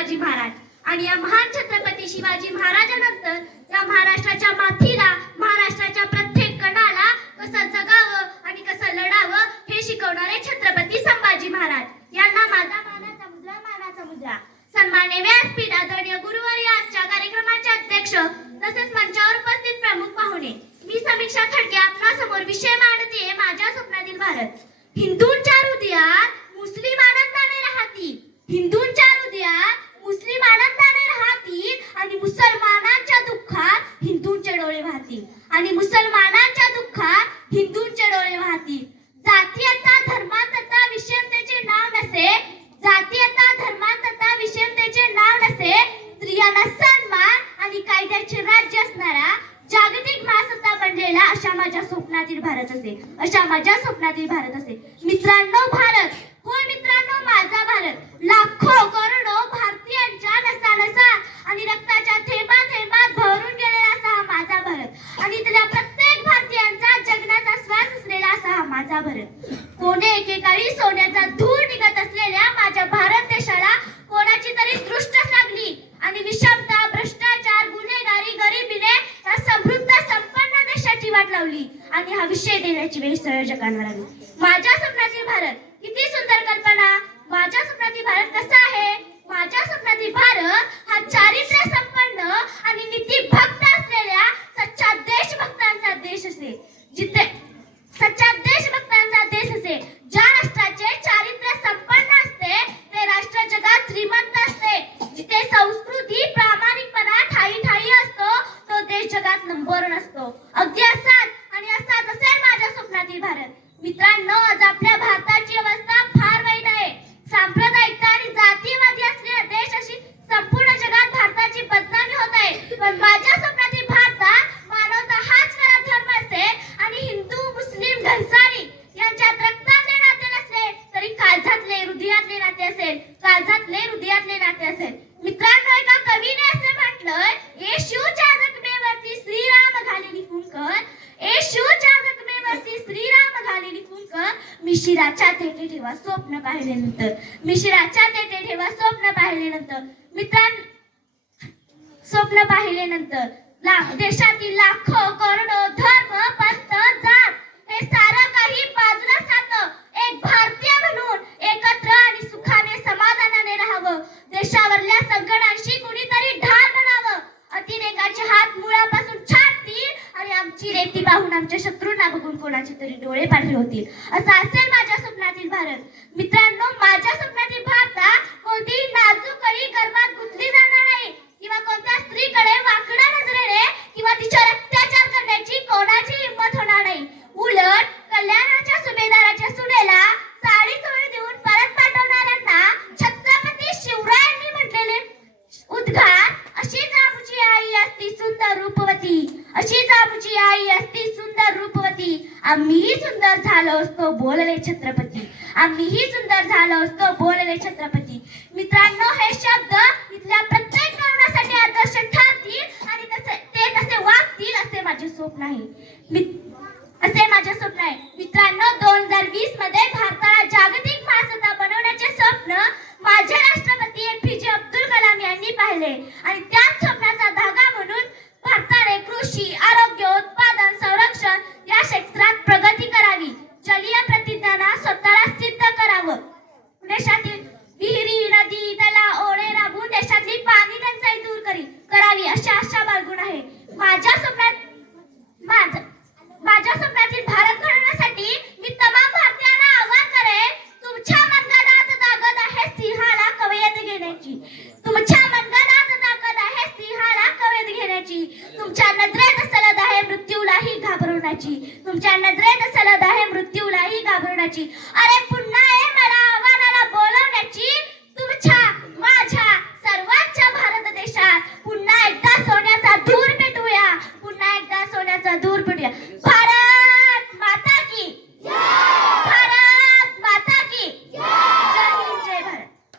शिवाजी महाराज. आणि या महान छत्रपती शिवाजी महाराजानंतर या महाराष्ट्राच्या माथीला महाराष्ट्राच्या प्रत्येक कणाला कसं जगावं आणि कसं लढावं हे शिकवणारे छत्रपती संभाजी महाराज. यांना माझा मानाचा मुद्रा मानाचा मुद्रा सन्मान्य व्यासपीठ आदरणीय गुरुवारी आजच्या कार्यक्रमाचे अध्यक्ष तसेच मंचावर उपस्थित प्रमुख पाहुणे. मी समीक्षा खडके आपणासमोर विषय मांडते माझ्या स्वप्नातील भारत. हिंदूंच्या हृदयात मुस्लिम आनंदाने राहतील हिंदूंच्या हृदयात मुस्लिम आनंदाने राहतील आणि मुसलमानांच्या दुःखात हिंदूंचे डोळे वाहतील आणि मुसलमानांच्या दुःखात हिंदूंचे डोळे वाहतील. जातीयता धर्मांतता विषमतेचे नाव नसे. जातीयता धर्मांतता विषमतेचे नाव नसे. स्त्रियांना सन्मान आणि कायद्याचे राज्य असणारा जागतिक महासत्ता बनलेला अशा माझ्या स्वप्नातील भारत असे. अशा माझ्या स्वप्नातील भारत असे. मित्रांनो भारत. होय मित्रांनो माझा भारत. लाखो करोडो भारतीयांच्या नसा नसा आणि रक्ताच्या थेंबा थेंबात भरून गेलेला असा हा माझा भारत आणि इथल्या प्रत्येक भारतीयांचा जगण्याचा श्वास असलेला असा हा माझा भारत कोणे एकेकाळी सोन्याचा धूर निघत असलेल्या माझ्या भारत देशाला कोणाची तरी दृष्टच लागली. आणि विषमता भ्रष्टाचार गुन्हेगारी गरिबीने या समृद्ध संपन्न देशाची वाट लावली. आणि हा विषय देण्याची वेळ सरळ जगांवर आली. माझ्या स्वप्नातील भारत किती सुंदर कल्पना माझ्या स्वप्नातील भारत कसा आहे माझ्या स्वप्नातील भारत हा चारित्र्य संपन्न आणि नीतिभक्त असलेल्या सच्चा देशभक्तांचा देश असेल जिथे सच्चा देशभक्तांचा देश असेल ज्या राष्ट्राचे चारित्र्य संपन्न असते ते राष्ट्र जगात श्रीमंत असते जिथे संस्कृती प्रामाणिकपणा ठाई ठाई असतो तो देश जगात नंबर वन असतो अगदी असाच आणि असाच असेल माझ्या स्वप्नातील भारत मित्रांनो आज आपल्या भारत फुंकर तेथे ठेवा स्वप्न पाहिल्यानंतर. मिशिराच्या तेथे ठेवा स्वप्न पाहिल्यानंतर. मित्रां स्वप्न पाहिल्यानंतर. ला- देशातील लाखो करोडो धर्म पंथ जात. हे सारं काही बाजूला साधलं एक भारतीय म्हणून एकत्र आणि सुखाने समाधानाने राहावं. देशावरल्या संकटांशी कुणीतरी ढाल बनावं. अतिरेकाचे हात मुळापासून आमची रेती पाहून आमच्या शत्रूंना बघून कोणाचे तरी डोळे पांढरे होतील. असं असेल माझ्या स्वप्नातील भारत. मित्रांनो माझ्या आम्हीही सुंदर झालो असतो बोलले छत्रपती. आम्हीही सुंदर झालो असतो बोलले छत्रपती. मित्रांनो हे शब्द इथल्या प्रत्येक तरुणासाठी आदर्श ठरतील आणि तसे ते तसे वागतील असे माझे स्वप्न आहे. घाबरण्याची तुमच्या नजरेत सलद आहे मृत्यूलाही घाबरवण्याची. तुमच्या नजरेत सलद आहे मृत्यूलाही घाबरवण्याची. अरे पुन्हा हे मला आव्हानाला बोलवण्याची. तुमच्या माझ्या सर्वांच्या भारत देशात पुन्हा एकदा सोन्याचा धूर पेटूया पुन्हा एकदा सोन्याचा धूर